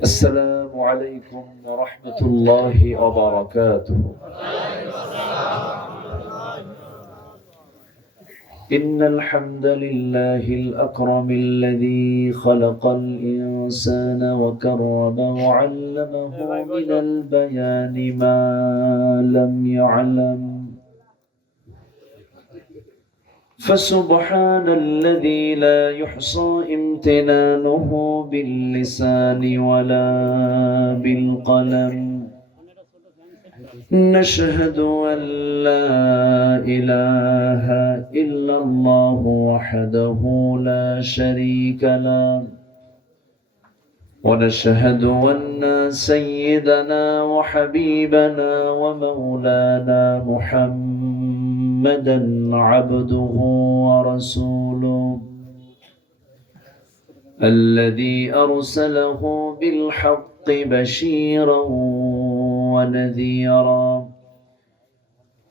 السلام عليكم ورحمة الله وبركاته. إن الحمد لله الأكرم الذي خلق الإنسان وكرم وعلمه من البيان ما لم يعلم، فسبحان الذي لا يحصى امتنانه باللسان ولا بالقلم. نشهد أن لا إله إلا الله وحده لا شريك له، ونشهد أن سيدنا وحبيبنا ومولانا محمدا عبده ورسوله الذي أرسله بالحق بشيرا ونذيرا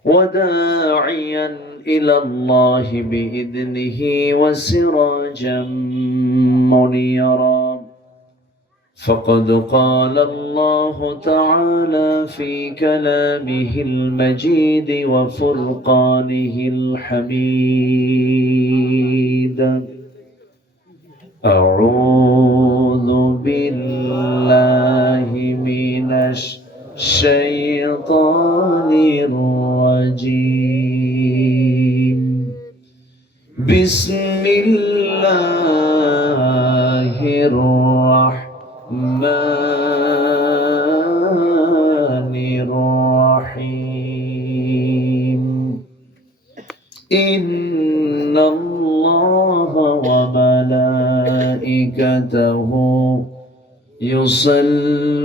وداعيا إلى الله بإذنه وسراجا منيرا. فقد قال الله تعالى في كلامه المجيد وفرقانه الحميد: أعوذ بالله من الشيطان الرجيم. بسم الله الرحمن الرحيم. إن الله وملائكته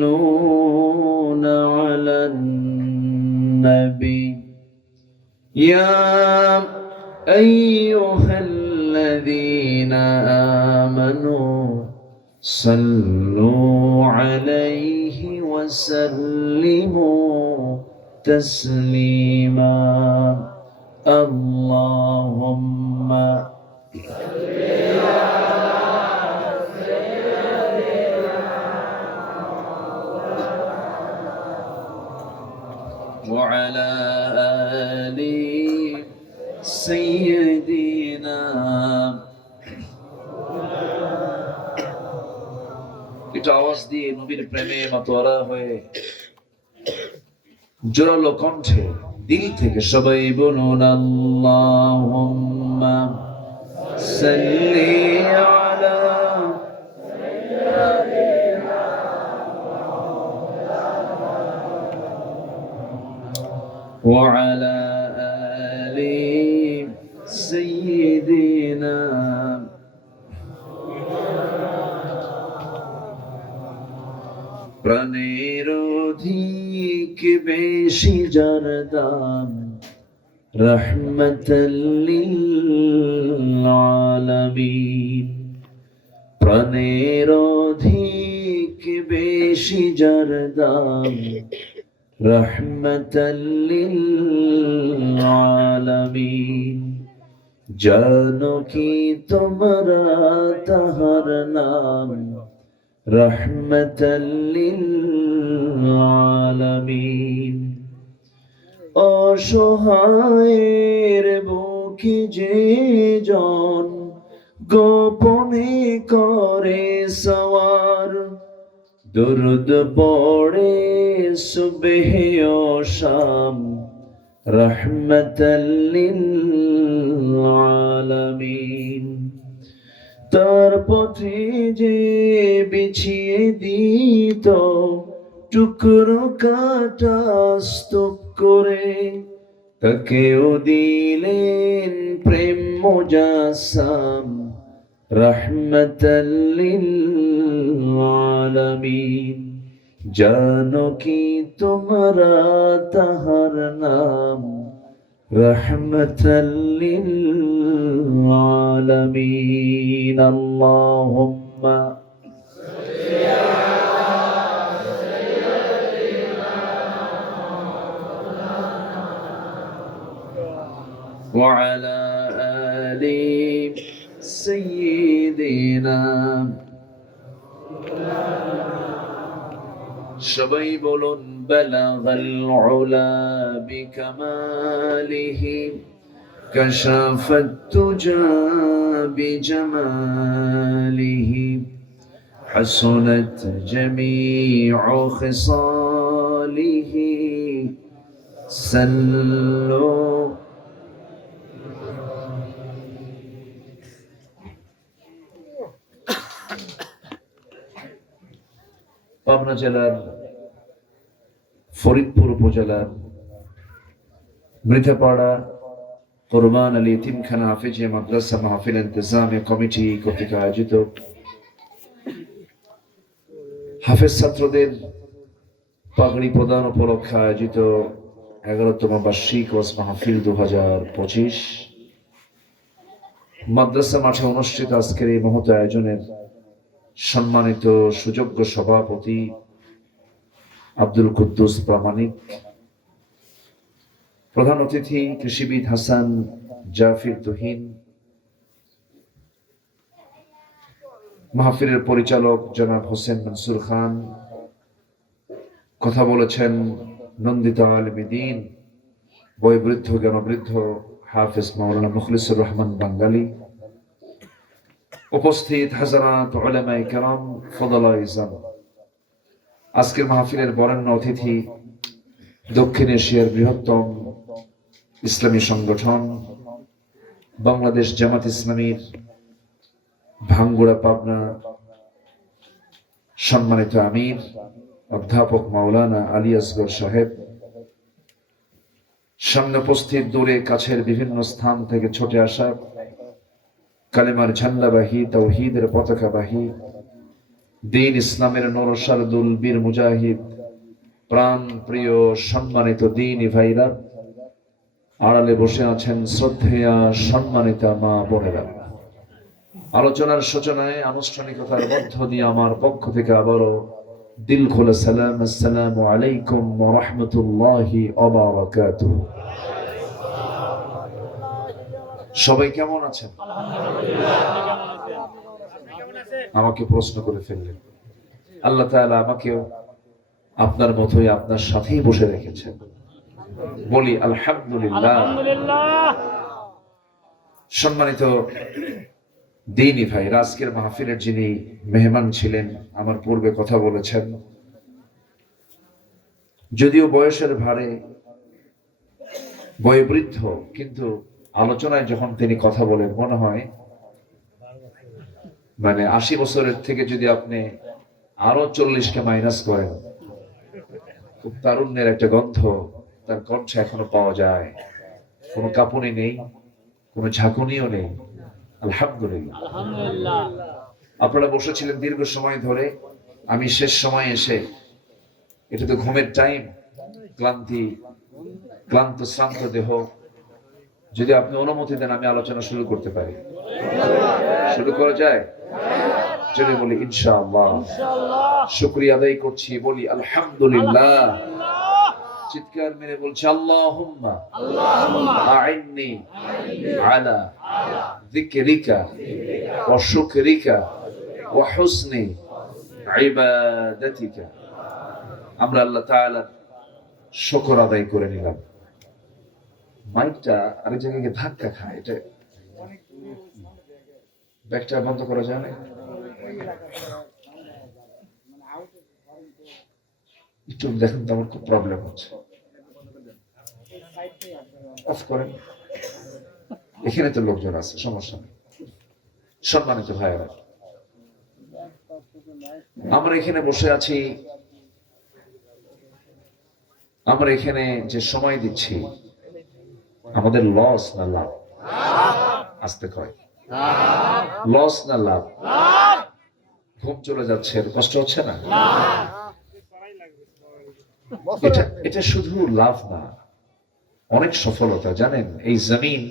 يصلون على النبي يا أيها الذين آمنوا صلوا عليه وسلموا تسليما. اللهم وعلى آل سيدنا। একটু আওয়াজ দিয়ে নবীর প্রেমে মাতোয়ারা হয়ে জোরালো কণ্ঠে দিল থেকে সবাই বলুন আল্লাহুম্মা সাল্লি আলা وعلى آل سيدنا। প্রাণের অধিক বেশি যার দাম রহমতাল লিল আলামিন। প্রাণের অধিক বেশি যার দাম রহমতাল লিল আলামিন। জানো কি তোমরা তাহার নাম রহমতাল লিল আলামিন। অসহায়ের বুকে যে জন গোপনে করে সওয়ার, দুরুদ পড়ে সুবহ ও শাম রহমতাল লিল আলামিন। তার পথে যে বিছিয়ে দিত টুকরো কাটা স্তূপ করে, তাকেও দিলেন প্রেম মুজাসসাম রহমতাল লিল আলামিন। জানো কি তোমরা তাহার নাম রহমতাল লিল আলামিন। আল্লাহুম্মা وعلى آل سيدنا সবাই বলুন বালাগাল উলা বিকামালিহি কাশাফাত তুজা বিজামালিহি হাসুনাত জামিউ খিসালিহি সাল্লু। পাবনা জেলার ফরিদপুর উপজেলার মৃধাপাড়া কোরবান আলী এতিমখানা হাফিজিয়া মাদ্রাসা মাহফিল ইন্তেজামিয়া কমিটি কর্তৃক আয়োজিত হাফেজ ছাত্রদের পাগড়ি প্রদান উপলক্ষে আয়োজিত 11তম বার্ষিক ওয়াজ মাহফিল 2025 মাদ্রাসা মাঠে অনুষ্ঠিত আজকের এই মহৎ আয়োজনের সম্মানিত সুযোগ্য সভাপতি আব্দুল কুদ্দুস প্রামাণিক, প্রধান অতিথি কৃষিবিদ হাসান জাফির তুহিন, মাহফিলের পরিচালক জনাব হোসেন মনসুর খান, কথা বলেছেন নন্দিত আলেম দ্বীন বয়োবৃদ্ধ জ্ঞানবৃদ্ধ হাফেজ মাওলানা মুখলিসুর রহমান বাঙ্গালী, উপস্থিত হাজারাত উলামায়ে কেরাম, ফদলায়ে ইজাম। আজকের মাহফিলের বরেণ্য অতিথি দক্ষিণ এশিয়ার বৃহত্তম ইসলামী সংগঠন বাংলাদেশ জামাত ইসলামীর ভাঙ্গুড়া পাবনা সম্মানিত আমির অধ্যাপক মাওলানা আলী আসগর সাহেব, সামনে উপস্থিত দূরে কাছের বিভিন্ন স্থান থেকে ছুটে আসা কালেমার ঝান্ডাবাহী তাওহীদের পতাকাবাহী দ্বীন ইসলামের নরসারদুল বীর মুজাহিদ প্রাণ প্রিয় সম্মানিত দ্বীনি ভাইরা, আড়ালে বসে আছেন শ্রদ্ধেয়া সম্মানিতা মা বোনেরা, আলোচনার সূচনায় আনুষ্ঠানিকতার মধ্য দিয়ে আমার পক্ষ থেকে আবারও দিল খোলা সালাম, আসসালামু আলাইকুম ওয়া রাহমাতুল্লাহি ওয়া বারাকাতুহু। সবাই কেমন আছেন? আমাকে প্রশ্ন করে ফেললেন। আল্লাহ তাআলা আমাকেও আপনার মতোই আপনার সাথেই বসে রেখেছেন, বলি আলহামদুলিল্লাহ। সম্মানিত দ্বীনি ভাই, আজকের মাহফিলের যিনি মেহমান ছিলেন, আমার পূর্বে কথা বলেছেন, যদিও বয়সের ভারে বয়োবৃদ্ধ, কিন্তু আলোচনায় যখন তিনি কথা বলেন মনে হয় মানে 80 বছরের থেকে যদি আপনি আরো 40কে মাইনাস করেন, খুব তারুণ্যের একটা গন্ধ তার কণ্ঠে এখনো পাওয়া যায়। কোনো কাঁপুনি নেই, কোনো ঝাঁকুনিও নেই। আলহামদুলিল্লাহ। আপনারা বসেছিলেন দীর্ঘ সময় ধরে, আমি শেষ সময় এসে, এটা তো ঘুমের টাইম, ক্লান্ত শ্রান্ত দেহ, যদি আপনি অনুমতি দেন আমি আলোচনা শুরু করতে পারি। শুরু করা যায়? চলে বলি ইনশাআল্লাহ। শুকরিয়া আদায় করছি, বলি আলহামদুলিল্লাহ। চিৎকার মেরে বলছি আল্লাহুম্মা আইন্নি আলা যিকরিকা ওয়া শুকরিকা ওয়া হুসনি ইবাদাতিকা। আমরা আল্লাহ তাআলার শুকর আদায় করে নিলাম। মাইকটা আরেক জায়গায় গিয়ে ধাক্কা খায়, এটা ব্যাগটা বন্ধ করা যায় না? একটু দেখুন তো, আমার খুব প্রবলেম হচ্ছে। অফ করেন, এখানে তো লোকজন আছে, সমস্যা নেই। সম্মানিত ভাইয়েরা, আমরা এখানে বসে আছি, আমরা এখানে যে সময় দিচ্ছি, আমাদের লস না লাভ? আসতে কয় লস না লাভ? ঘুম চলে যাচ্ছে, কষ্ট হচ্ছে না? এটা শুধু লাভ না, অনেক সফলতা। জানেন, এই জমিন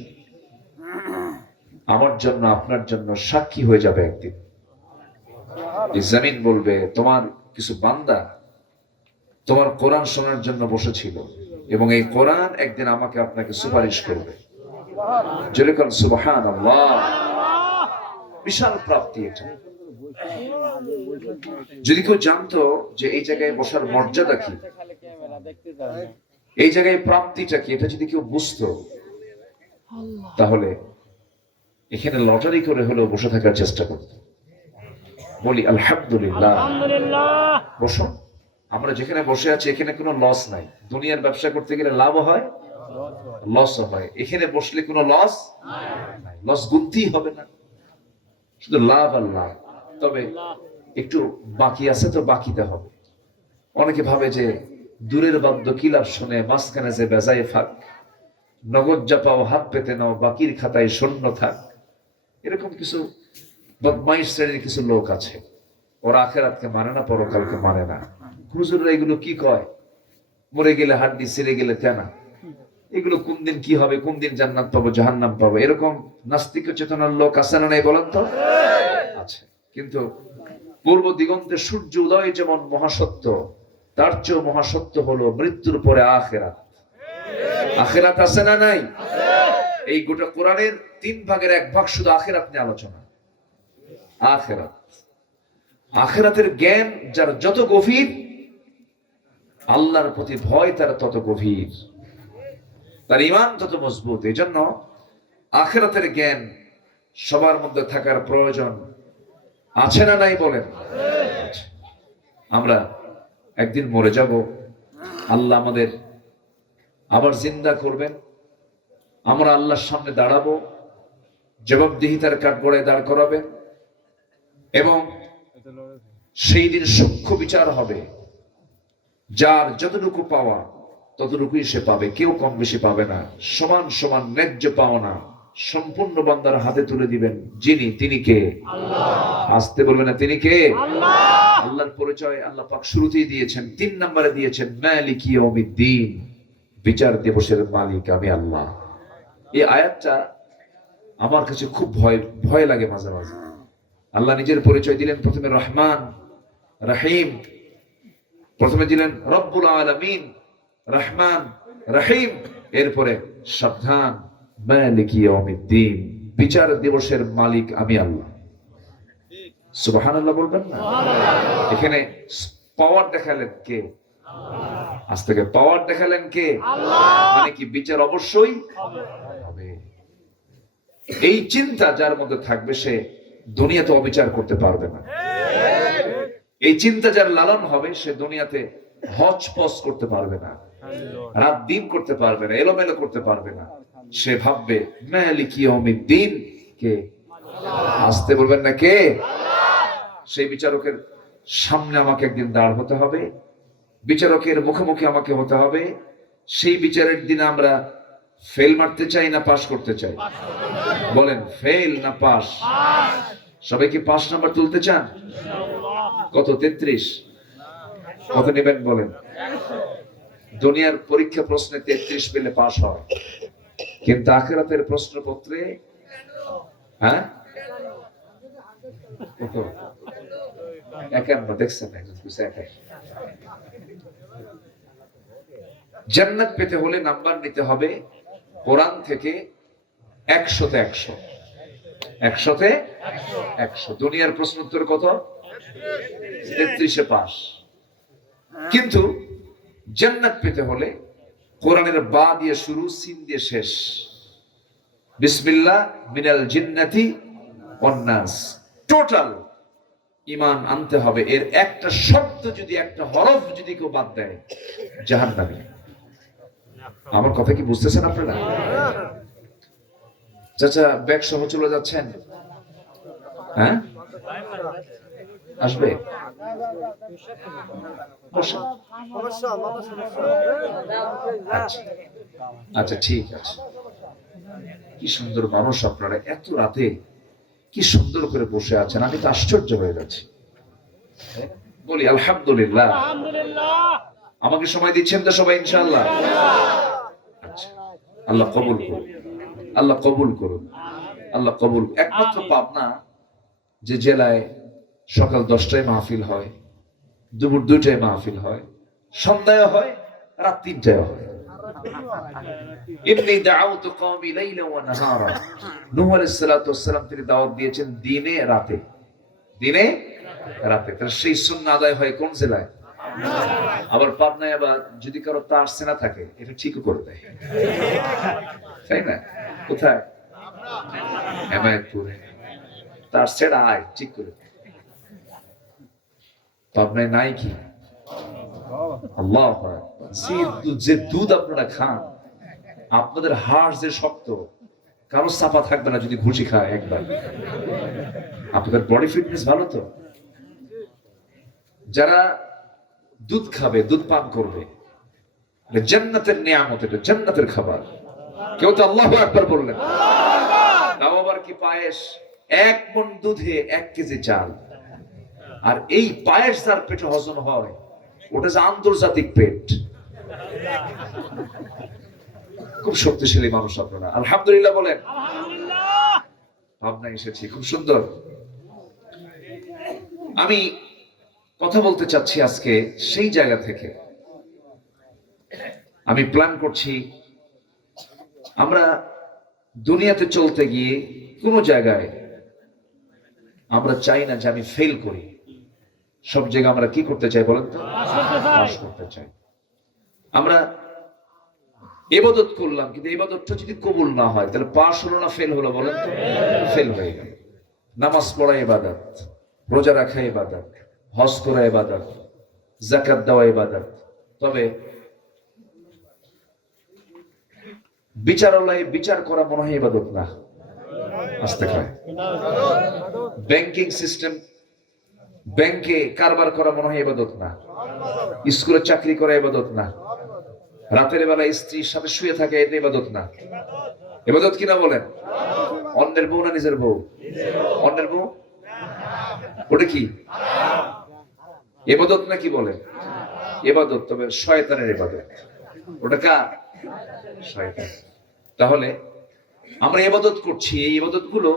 আমার জন্য আপনার জন্য সাক্ষী হয়ে যাবে একদিন। এই জমিন বলবে, তোমার কিছু বান্দা তোমার কোরআন শোনার জন্য বসেছিল, এবং এই কোরআন একদিন আমাকে আপনাকে সুপারিশ করবে। জোরে বলেন সুবহানাল্লাহ। বিশাল প্রাপ্তি এটা। যদি কেউ জানতো যে এই জায়গায় বসার মর্যাদা কি, এই জায়গায় প্রাপ্তিটা কি, এটা যদি কেউ বুঝতো, তাহলে এখানে লটারি করে হলেও বসে থাকার চেষ্টা করত। বলি আলহামদুলিল্লাহ। বসো, আমরা যেখানে বসে আছি এখানে কোনো লস নাই। দুনিয়ার ব্যবসা করতে গেলে লাভ হয়, লস হয়। এখানে বসলে কোনো লস নাই, লস গুনতেই হবে না, শুধু লাভ আর লাভ। তবে একটু বাকি আছে তো বাকিতে হবে। অনেকে ভাবে যে দূরের বাদ্য কি লাভ শুনে, মাঝখানে যে বেজায় ফাঁক, নগদ যা পাও হাত পেতে নাও, বাকির খাতায় শূন্য থাক। এরকম কিছু বদমাইশ শ্রেণীর কিছু লোক আছে, ওরা আখেরাতকে মানে না, পরকালকে মানে না। হুজুররা এগুলো কি কয়, মরে গেলে হাড্ডি, ছিঁড়ে গেলে তেনা, এগুলো কোন দিন কি হবে, কোন দিন জান্নাত পাবো জাহান্নাম পাবো, এরকম নাস্তিক চেতনার লোক আছে না নাই বলেন তো? আছে। কিন্তু পূর্ব দিগন্তে সূর্য উদয় যেমন মহাসত্য, তার চেয়েও মহাসত্য হলো মৃত্যুর পরে আখিরাত। আখিরাত আছে না নাই? এই গোটা কোরআনের 3 ভাগের 1 ভাগ শুধু আখিরাত নিয়ে আলোচনা। আখিরাত, আখিরাতের জ্ঞান যার যত গভীর, আল্লাহর প্রতি ভয় তার তত গভীর, তার ঈমান তত মজবুত। এই জন্য আখিরাতের জ্ঞান সবার মধ্যে থাকার প্রয়োজন আছে না নাই বলেন? আমরা একদিন মরে যাব, আল্লাহ আমাদের আবার জিন্দা করবেন, আমরা আল্লাহর সামনে দাঁড়াবো, জবাবদিহিতার কাঠগড়ায় দাঁড় করাবেন, এবং সেই দিন সূক্ষ্ম বিচার হবে। যার যতটুকু পাওয়া ততটুকুই সে পাবে, কেউ কম বেশি পাবে না। সমান সমান ন্যায্য পাওনা সম্পূর্ণ বান্দার হাতে তুলে দিবেন যিনি, তিনি কে? আসতে বলবেন না, তিনি কে? আল্লাহর পরিচয় আল্লাহ পাক শুরুতেই দিয়েছেন, 3 নম্বরে দিয়েছেন মালিকি ইয়াউমিদ্দিন, বিচার দিবসের মালিক আমি আল্লাহ। এই আয়াতটা আমার কাছে খুব ভয় লাগে মাঝে মাঝে। আল্লাহ নিজের পরিচয় দিলেন প্রথমে রহমান রহিম, প্রথমে দিলেন রব্বুল আলামিন, রহমান রহিম, এরপরে সাবধান মালিকি ইয়াউমিদ্দিন, বিচার দিবসের মালিক আমি আল্লাহ। সুবহানাল্লাহ বলবেন না? এখানে পাওয়ার দেখালেন কে? আজ থেকে পাওয়ার দেখালেন কে? মানে কি বিচার অবশ্যই হবে। এই চিন্তা যার মধ্যে থাকবে সে দুনিয়াতে অবিচার করতে পারবে না। এই চিন্তা যার লালন হবে সে দুনিয়াতে হজপজ করতে পারবে না, রাত দিন করতে পারবে না, এলোমেলো করতে পারবে না। সে ভাববে মালিকি ইয়াউমিদ্দিন কে? আসতে বলবেন না কে? সেই বিচারকের সামনে আমাকে একদিন দাঁড় হতে হবে, বিচারকের মুখোমুখি আমাকে হতে হবে। সেই বিচারের দিন আমরা ফেল মারতে চাই না পাস করতে চাই? বলেন, ফেল না পাস? সবাই কি 5 নাম্বার তুলতে চান? কত? 33? কত নেবেন বলেন? দুনিয়ার পরীক্ষা প্রশ্নে 33 পেলে পাস হয়, কিন্তু আখিরাতের প্রশ্নপত্রে হ্যাঁ কত? 51। দেখছেন একজন কিছু 51। জান্নাত পেতে হলে নাম্বার নিতে হবে কোরআন থেকে 100-তে 100, 100-তে 100। দুনিয়ার প্রশ্ন উত্তর কত? 33-এ পাস। কিন্তু জান্নাত পেতে হলে কোরআনের বা দিয়ে শুরু, সিন দিয়ে শেষ। বিসমিল্লাহ মিনাল জিন্নাতি ওয়ান নাস, টোটাল ঈমান আনতে হবে। এর একটা শব্দ যদি, একটা হরফ যদি কেউ বাদ দেয়, জাহান্নামী। আমার কথা কি বুঝতেছেন আপনারা? চাচা ব্যাগ সহ চলে যাচ্ছেন? হ্যাঁ, আসবে? আচ্ছা ঠিক আছে। কি সুন্দর মানুষ আপনারা, এত রাতে কি সুন্দর করে বসে আছেন, আমি তো আশ্চর্য হয়ে যাচ্ছি। বলি আলহামদুলিল্লাহ। আমাকে সময় দিচ্ছেন তো সবাই ইনশাআল্লাহ? আচ্ছা, আল্লাহ কবুল করুন, আল্লাহ কবুল করুন, আল্লাহ কবুল। একমাত্র পাবনা যে জেলায় সকাল 10টায় মাহফিল হয়, দুপুর 2টায় মাহফিল হয়, সন্ধ্যায় হয়, রাত 3টায় হয়। ইন্নী দাউতু কওমি লাইলা ওয়া নাহারা, নূহ আলাইহিস সালাতু ওয়াস সালাম তিনি দাওয়াত দিয়েছেন দিনে রাতে। দিনে রাতে। তাহলে সেই সুন্নাহ আদায় হয় কোন জেলায়? আবার পাবনায় আবার যদি কারো তার সেনা থাকে এটা ঠিকও করে দেয়, তাই না? কোথায়? হেমায়তপুরে তার সেটা আয় ঠিক করে। পাবনায় নাই কি? আল্লাহ যে দুধ আপনারা খান, আপনাদের হাড় যে শক্ত, কারো চাপা থাকবে না যদি ঘুষি খায় একবার। আপনাদের বডি ফিটনেস ভালো তো। যারা দুধ খাবে, দুধ পান করবে, জান্নাতের নিয়ামত, এটা জান্নাতের খাবার। কেউ তো আল্লাহু আকবার বললেন। তাও আবার কি পায়েস? 1 মণ দুধে 1 কেজি চাল। আর এই পায়েস যার পেটে হজম হয়, ওটা যে আন্তর্জাতিক পেট। খুব শক্তিশালী মানুষ আপনারা, আলহামদুলিল্লাহ বলেন। ভাবনা এসেছি, খুব সুন্দর। আমি কথা বলতে চাচ্ছি আজকে সেই জায়গা থেকে। আমি প্ল্যান করছি, আমরা দুনিয়াতে চলতে গিয়ে কোনো জায়গায় আমরা চাই না যে আমি ফেল করি। সব জায়গায় আমরা কি করতে চাই বলেন তো? পাস করতে চাই। আমরা ইবাদত করলাম, কিন্তু ইবাদতটা যদি কবুল না হয় তাহলে পাস হলো না ফেল হলো বলেন তো? ফেল হয়ে গেল। নামাজ পড়া ইবাদত, রোজা রাখা ইবাদত, হজ করা ইবাদত, যাকাত দেওয়া ইবাদত। তবে বিচারালয়ে বিচার করা মনে হয় ইবাদত না। আসতে খায়। ব্যাংকিং সিস্টেম, ব্যাংকে কারবার করা মনে হয় ইবাদত না। স্কুলে চাকরি করা ইবাদত না। রাতের বেলা স্ত্রীর সাথে শুয়ে থাকা এটা ইবাদত না। ইবাদত কিনা বলেন? অন্যের বউ না নিজের বউ? অন্যের বউ ওটা কি ইবাদত নাকি বলেন? ইবাদত, তবে শয়তানের ইবাদত। ওটা কার? শয়তান। তাহলে আমরা ইবাদত করছি, এই ইবাদত গুলো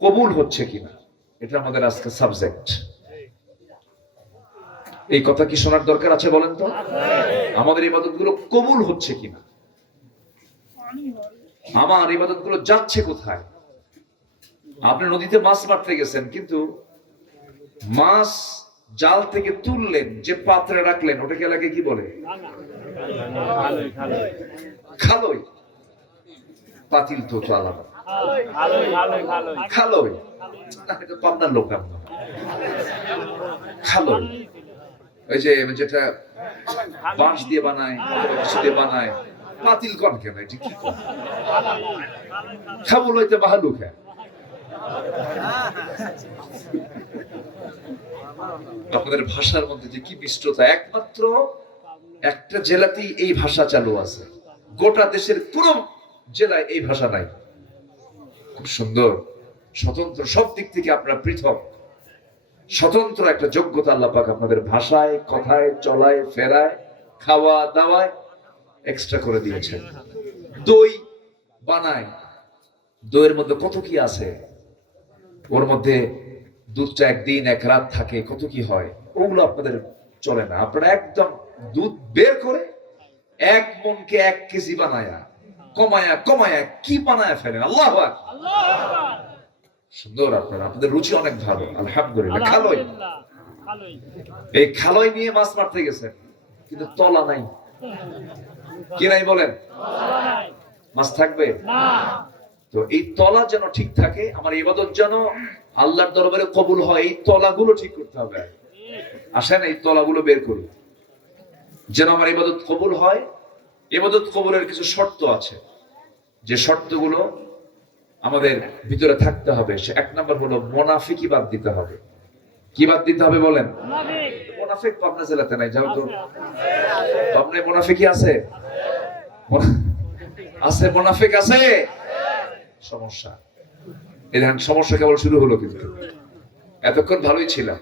কবুল হচ্ছে কিনা এটা আমাদের আজকে সাবজেক্ট। এই কথা কি শোনার দরকার আছে বলেন তো? আমাদের ইবাদত গুলো কবুল হচ্ছে কিনা, আমার ইবাদত গুলো যাচ্ছে কোথায়? আপনি নদীতে মাছ মারতে গেছেন, কিন্তু মাছ জাল থেকে তুললেন, যে পাত্রে রাখলেন ওটাকে এলাকে কি বলে? খালই। পাতিল তো আলাদা। খালই, এটা পাবনার লোক নাম। খালই ওই যে যেটা বাঁশ দিয়ে বানায়, কিছু দিয়ে বানায়। পাতিল কন কেন? এটা কি খাবল হইতে বাহালু খায়। আপনাদের ভাষার মধ্যে যে কি মিষ্টতা! একমাত্র একটা জেলাতেই এই ভাষা চালু আছে, গোটা দেশের পুরো জেলায় এই ভাষা নাই। খুব সুন্দর, স্বতন্ত্র, সব দিক থেকে আপনারা পৃথক, স্বতন্ত্র একটা যোগ্যতা আল্লাহ পাক আপনাদের ভাষায়, কথায়, চলায়, ফেরায়, খাওয়া দাওয়ায় এক্সট্রা করে দিয়েছেন। দই বানায়, দইয়ের মধ্যে কত কি আছে, ওর মধ্যে দুধটা একদিন এক রাত থাকে, কত কি হয়, ওগুলো আপনাদের চলে না। আপনারা একদম দুধ বের করে 1 মণকে 1 কেজি বানায়া কমায়া কমায়া কি বানায়া ফেলেন। আল্লাহু আকবার। সুন্দর, আপনারা, আপনাদের রুচি অনেক ভালো, আলহামদুলিল্লাহ। খালই, এই খালই নিয়ে মাছ মারতে গেছেন, কিন্তু তলা নাই। কি নাই বলেন? মাছ থাকবে না। তো এই তলা যেন ঠিক থাকে, আমার ইবাদত যেন আল্লাহর দরবারে কবুল হয়, এই তলাগুলো ঠিক করতে হবে। আসেন এই তলাগুলো বের করি, যেন আমার ইবাদত কবুল হয়। ইবাদত কবুলের কিছু শর্ত আছে, যে শর্তগুলো আমাদের ভিতরে থাকতে হবে। সে 1 নম্বর হলো মুনাফিকি বাদ দিতে হবে। কি বাদ দিতে হবে বলেন? মুনাফিক পাবনা জেলাতে নাই, যাও তো। পাবনায় মুনাফিকি আছে? আছে, মুনাফিক আছে। সমস্যা, এই দেখেন সমস্যা কেবল শুরু হলো, কিন্তু এতক্ষণ ভালোই ছিলাম।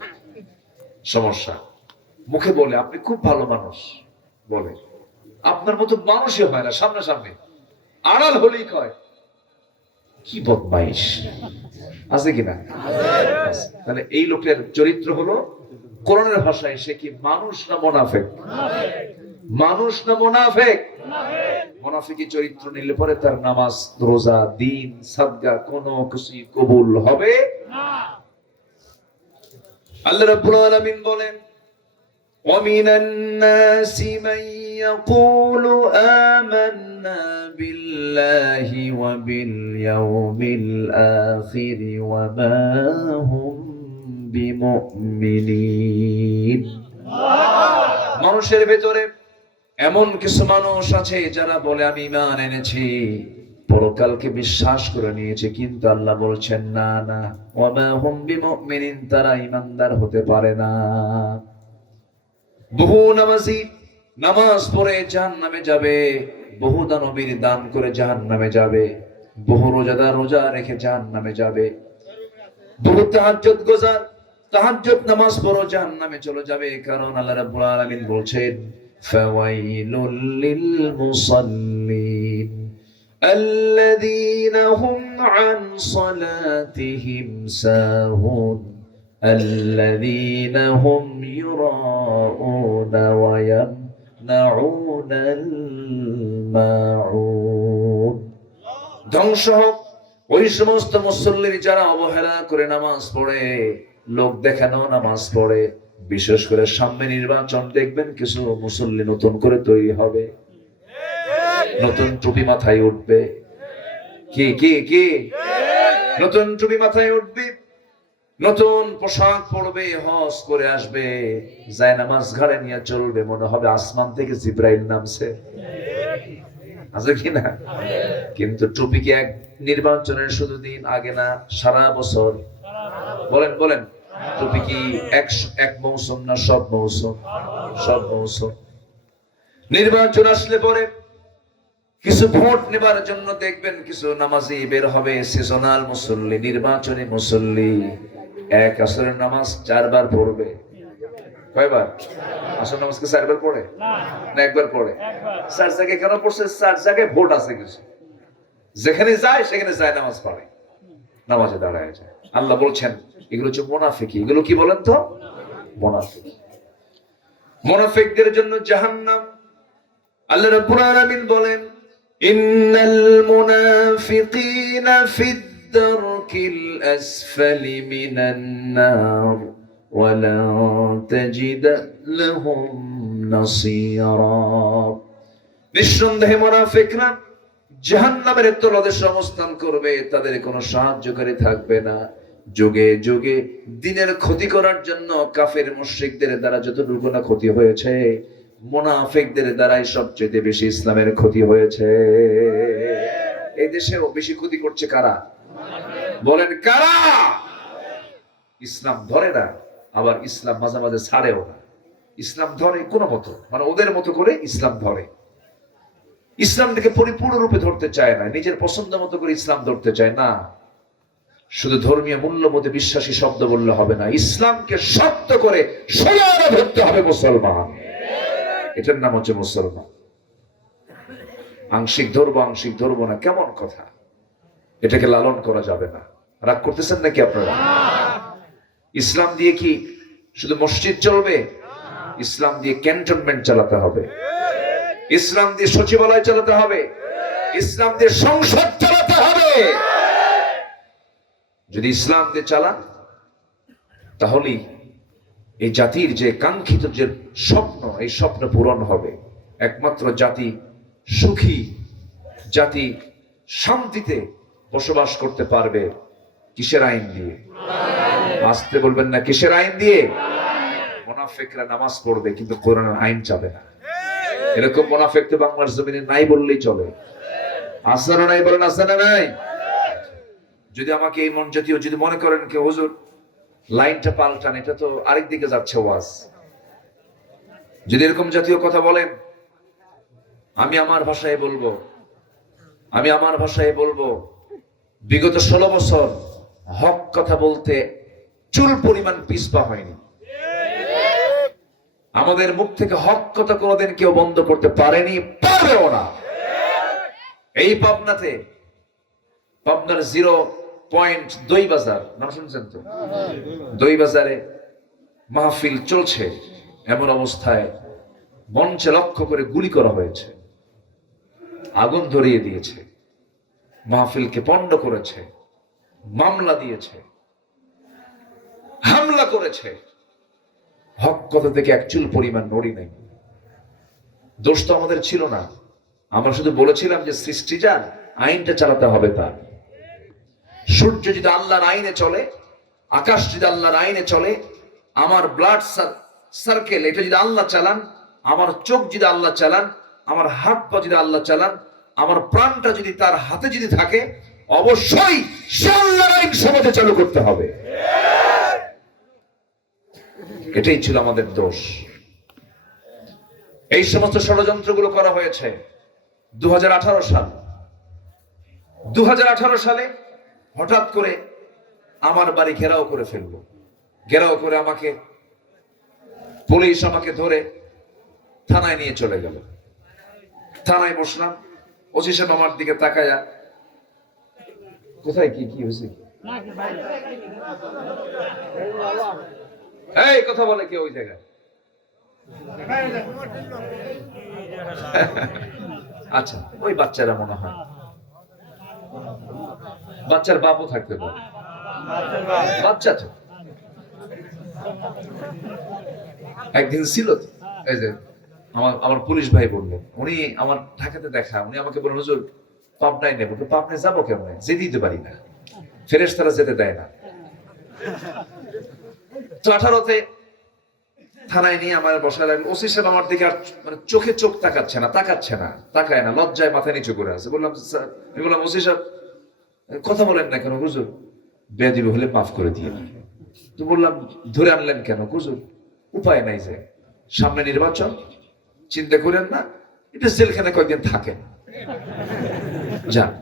সমস্যা, মুখে বলে আপনি খুব ভালো মানুষ, বলে আপনার মতো মানুষই হয় না সামনাসামনি, আড়াল হলেই কয় কি বদমাইশ। আছে কিনা? তাহলে এই লোকের চরিত্র হলো কোরআনের ভাষায় সে কি মানুষ না মুনাফিক? মানুষ না মুনাফিক? মুনাফিকি চরিত্র নিলে পরে তার নামাজ, রোজা, দিন, সাদকা কোনো কিছু কবুল হবে না। আল্লাহ রাব্বুল আলামিন বলেন, وَمِنَ النَّاسِ مَن يَقُولُ آمَنَّا بِاللَّهِ وَبِالْيَوْمِ الْآخِرِ وَمَا هُمْ بِمُؤْمِنِينَ। মানুষের ভেতরে এমন কিছু মানুষ আছে যারা বলে আমি ঈমান এনেছি, পরকালকে বিশ্বাস করে নিয়েছে, কিন্তু আল্লাহ বলছেন না না, ওয়ামা হুম বিমুমিনিন, তারা ঈমানদার হতে পারে না। বহু নামাজি নামাজ পড়ে জাহান্নামে যাবে, বহু দানবীর দান করে জাহান্নামে যাবে, বহু রোজাদার রোজা রেখে জাহান্নামে যাবে, বহু তাহাজ্জুদ গুজার তাহাজ্জুদ নামাজ পড়ো জাহান্নামে চলে যাবে। কারণ আল্লাহ রাব্বুল আলামিন বলছেন, ফাওয়াইলুল লিল মুসাল্লিন আল্লাযীনা হুম আন সালাতিহিম সাহুন আল্লাযীনা হুম ইউরাউনা ওয়া ইয়ামনাউনাল মাউন। ধ্বংস হোক ওই সমস্ত মুসল্লির যারা অবহেলা করে নামাজ পড়ে, লোক দেখানো নামাজ পড়ে। বিশেষ করে সামনে নির্বাচন, দেখবেন কিছু মুসল্লি নতুন করে তৈরি হবে, নতুন টুপি মাথায় উঠবে। কি কি কি নতুন টুপি মাথায় উঠবে, নতুন পোশাক পরবে, হজ করে আসবে, যায় নামাজ ঘাড়ে নিয়ে চলবে, মনে হবে আসমান থেকে জিব্রাইল নামছে, আছে কি না? কিন্তু টুপি কি এক নির্বাচনের শুধু দিন আগে না, সারা বছর? বলেন বলেন, টুপি কি এক মৌসুম না সব মৌসুম? সব মৌসুম। নির্বাচন আসলে পরে কিছু ভোট নেবার জন্য দেখবেন কিছু নামাজি বের হবে, সিজনাল মুসল্লি, নির্বাচনী মুসল্লি। এক আসরের নামাজ 4 বার পড়বে। কয়বার? আসর নামাজ কি 4 বার পড়ে না 1 বার পড়ে? 4 জায়গায় কেন পড়ছে? 4 জায়গায় ভোট আছে কিছু, যেখানে যায় সেখানে যায় নামাজ পড়ে, নামাজে দাঁড়ায় যায়। আল্লাহ বলছেন এগুলো হচ্ছে মুনাফিকি। এগুলো কি বলেন তো? মুনাফিকি। মুনাফিকদের জন্য জাহান্নাম। আল্লাহ রাব্বুল আলামিন বলেন, ইন্নাল মুনাফিকিনা ফিদ দারকিল আসফালি মিনান নার ওয়া লা তাজিদ লাহুম নাসীরা। নিঃসন্দেহে মুনাফিকরা জাহান্নামের তলদেশে অবস্থান করবে, তাদের কোনো সাহায্যকারী থাকবে না। যুগে যুগে দ্বীনের ক্ষতি করার জন্য কাফের মুশরিকদের দ্বারা যতটুকু না ক্ষতি হয়েছে, মুনাফিকদের দ্বারাই সবচেয়ে বেশি ইসলামের ক্ষতি হয়েছে। এই দেশেও বেশি ক্ষতি করছে কারা? বলেন কারা? ইসলাম ধরে না, আবার ইসলাম মাঝে মাঝে ছাড়েও না। ইসলাম ধরে কোনো মতো, মানে ওদের মতো করে ইসলাম ধরে। ইসলামটাকে পরিপূর্ণরূপে ধরতে চায় না, নিজের পছন্দ মতো করে ইসলাম ধরতে চায় না। শুধু ধর্মীয় মূল্যবোধে বিশ্বাসী শব্দ বললে হবে না, ইসলামকে শব্দ করে সমানে ধরতে হবে মুসলমান। এটার নাম হচ্ছে মুসলমান। আংশিক ধরবো আংশিক ধরবো না, কেমন কথা? এটাকে লালন করা যাবে না। রাগ করতেছেন নাকি আপনারা? ইসলাম দিয়ে কি শুধু মসজিদ চলবে? ইসলাম দিয়ে ক্যান্টনমেন্ট চালাতে হবে, ইসলাম দিয়ে সচিবালয় চালাতে হবে, ইসলাম দিয়ে সংসদ চালাতে হবে। যদি ইসলাম দিয়ে চালান, তাহলেই এই জাতির যে কাঙ্ক্ষিত যে স্বপ্ন, এই স্বপ্ন পূরণ হবে। একমাত্র জাতি সুখী, জাতি শান্তিতে বসবাস করতে পারবে কিসের আইন দিয়ে? আসতে বলবেন না, কিসের আইন দিয়ে? মুনাফিকরা নামাজ পড়বে কিন্তু কোরআনের আইন চাবে না। এরকম মুনাফিক তো বাংলার জমিনে নাই বললেই চলে। আছে না নাই? বলেন আছে না নাই? যদি আমাকে এই মন জাতীয় যদি মনে করেন কি হুজুর লাইনটা পাল্টান, এটা তো আরেক দিকে যাচ্ছে ওয়াজ, যদি এরকম জাতীয় কথা বলেন, আমি আমার ভাষায় বলবো, আমি আমার ভাষায় বলবো, বিগত 16 বছর হক কথা বলতে চুল পরিমাণ পিছপা হয়নি। আমাদের মুখ থেকে হক কথা কোনোদিন কেউ বন্ধ করতে পারেনি, পারবেও না। এই পাবনাতে, পাবনার 0.2 বাজার নাম শুনছেন তো? 2 বাজারে মাহফিল চলছে, এমন অবস্থায় মঞ্চে লক্ষ্য করে গুলি করা হয়েছে, আগুন ধরিয়ে দিয়েছে, মাহফিলকে পণ্ড করেছে, মামলা দিয়েছে, হামলা করেছে। হক কথা থেকে এক চুল পরিমাণ নড়ি নাই। দোষ তো আমাদের ছিল না, আমরা শুধু বলেছিলাম যে সৃষ্টি যার, আইনটা চালাতে হবে তার। সূর্য যদি আল্লাহর আইনে চলে, আকাশ যদি আল্লাহর আইনে চলে, আমার ব্লাড সার্কেল এটা যদি আল্লাহ চালান, আমার চোখ যদি আল্লাহ চালান, আমার হাত পা যদি আল্লাহ চালান, আমার প্রাণটা যদি তার হাতে যদি থাকে, অবশ্যই সে আল্লাহর আইন সমাজে চালু করতে হবে। এটাই ছিল আমাদের দোষ। এই সমস্ত ষড়যন্ত্রগুলো করা হয়েছে 2018 সাল। 2018 সালে হঠাৎ করে আমার বাড়ি ঘেরাও করে ফেললো। ঘেরাও করে আমাকে পুলিশ আমাকে ধরে থানায় নিয়ে চলে গেল। থানায় বসলাম, ওসি সাহেব আমার দিকে তাকায়া, কোথায় কি কি হয়েছে, এই কথা বলে কে ওই জায়গায়? আচ্ছা, ওই বাচ্চারা মনে হয়, বাচ্চার বাপও থাকতে পারে, বাচ্চা তো একদিন ছিল। এই যে আমার পুলিশ ভাই বললেন, উনি আমার ঢাকাতে দেখা, উনি আমাকে বললেন হুজুর পাবনায় নেব। তো পাবনায় যাবো কেমন, যেতে দিতে পারি না, ফেরেশতারা যেতে দেয় না। তো 18তে থানায় নিয়ে আমার বসায় লাগলো। ওসি সাহেব আমার দিকে আর মানে চোখে চোখ তাকাচ্ছে না, তাকায় না, লজ্জায় মাথা নিচু করে আছে। বললাম স্যার, আমি বললাম ওসি সাহেব কথা বলেন না কেন? হুজুর বেয়াদবি হলে মাফ করে দিয়ে। তো বললাম ধরে আনলেন কেন? হুজুর উপায় নাই, যে সামনে নির্বাচন, চিন্তা করেন না, এটা জেলখানে কয়েকদিন থাকেন, যান।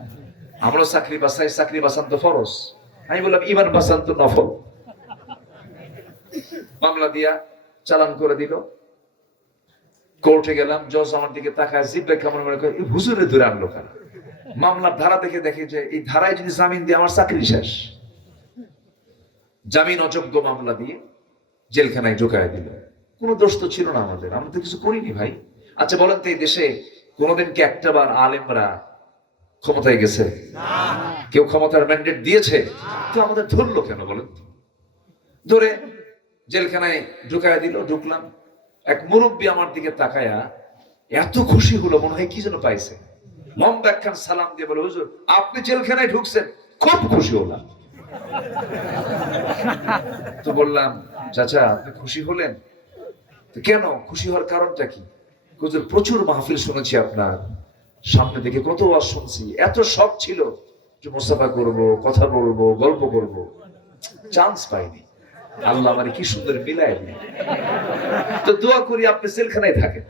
আমরা চাকরি বাঁচাই, চাকরি বাঁচান তো ফরজ। আমি বললাম ইমান বাঁচান তো নফল। মামলা দিয়া চালান করে দিল। কোর্টে গেলাম, জজ আমার দিকে তাকায়, জিব্বে কেমন মনে করে, হুজুরে ধরে আনলো কেন? মামলার ধারা দেখে দেখে যে এই ধারায় যদি জামিন দিয়ে আমার চাকরি শেষ। জামিন অযোগ্য মামলা দিয়ে জেলখানায় ঢুকায় দিল। কোনো দোষ তো ছিল না আমাদের, আমরা তো কিছু করিনি ভাই। আচ্ছা বলেন তো, এই দেশে কোনোদিন কি একটা বার আলেমরা ক্ষমতায় গেছে? কেউ ক্ষমতার ম্যান্ডেট দিয়েছে? তো আমাদের ধরলো কেন বলেন? ধরে জেলখানায় ঢুকায় দিল। ঢুকলাম, এক মুরব্বী আমার দিকে তাকায়া এত খুশি হলো, মনে হয় কি যেন পাইছে। লম্বা একখান সালাম দিয়ে বলে, হুজুর আপনি জেলখানায় ঢুকছেন, খুব খুশি হলাম। তো বললাম চাচা আপনি খুশি হলেন কেন? খুশি হওয়ার কারণটা কি? হুজুর প্রচুর মাহফিল শুনেছি আপনার, সামনে থেকে কত ওয়াজ শুনছি, এত শখ ছিল যে মুস্তাফা করব, কথা বলবো, গল্প করব, চান্স পাইনি। আল্লাহ আমার কি সুন্দর মিলাই দিল। তো দোয়া করি আপনি জেলখানায় থাকেন।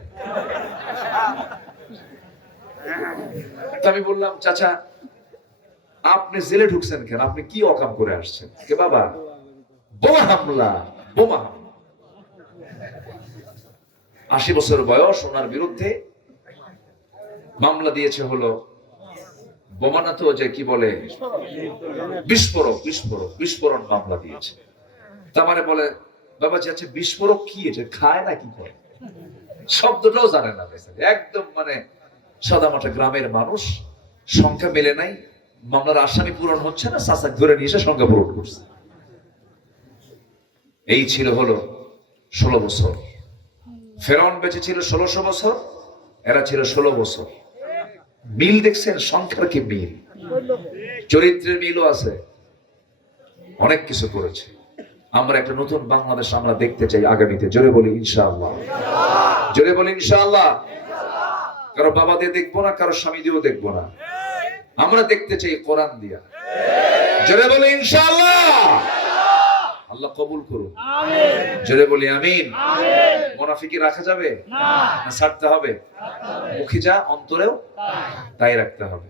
আমি বললাম চাচা আপনি জেলে ঢুকছেন কেন? আপনি কি অকাম করে আসছেন? কে বাবা, বোমা হামলা, বোমা হামলা। 80 বছর বয়স, ওনার বিরুদ্ধে মামলা দিয়েছে হলো বোমা না তো, যে কি বলে বিস্ফোরণ মামলা দিয়েছে। তারপরে বলে বাবা যে আচ্ছা বিস্ফোরক কি, এটা খায় না কি করে? শব্দটাও জানে না, একদম মানে সাদামাটা গ্রামের মানুষ, সংখ্যা মেলে নাই, মামলার আসামি পূরণ হচ্ছে না, চাচা ধরে নিয়ে এসে সংখ্যা পূরণ করছে। এই ছিল হলো 16 বছর। ফেরাউন বেঁচে ছিল 1600 বছর, এরা ছিল 16 বছর। মিল দেখছেন? সংখ্যার কি মিল, চরিত্রের মিলও আছে, অনেক কিছু করেছে। আমরা একটা নতুন বাংলাদেশ আমরা দেখতে চাই আগামীতে। জোরে বলি ইনশাআল্লাহ, জোরে বলি ইনশাআল্লাহ। কারো বাবা দিয়ে দেখবো না, কারো স্বামী দিয়েও দেখবো না, আমরা দেখতে চাই কোরআন দিয়া। জোরে বলি ইনশাআল্লাহ। আল্লাহ কবুল করুন, জোরে বলি আমিন। মুনাফিকি রাখা যাবে না, ছাড়তে হবে। মুখে যা অন্তরেও তাই রাখতে হবে।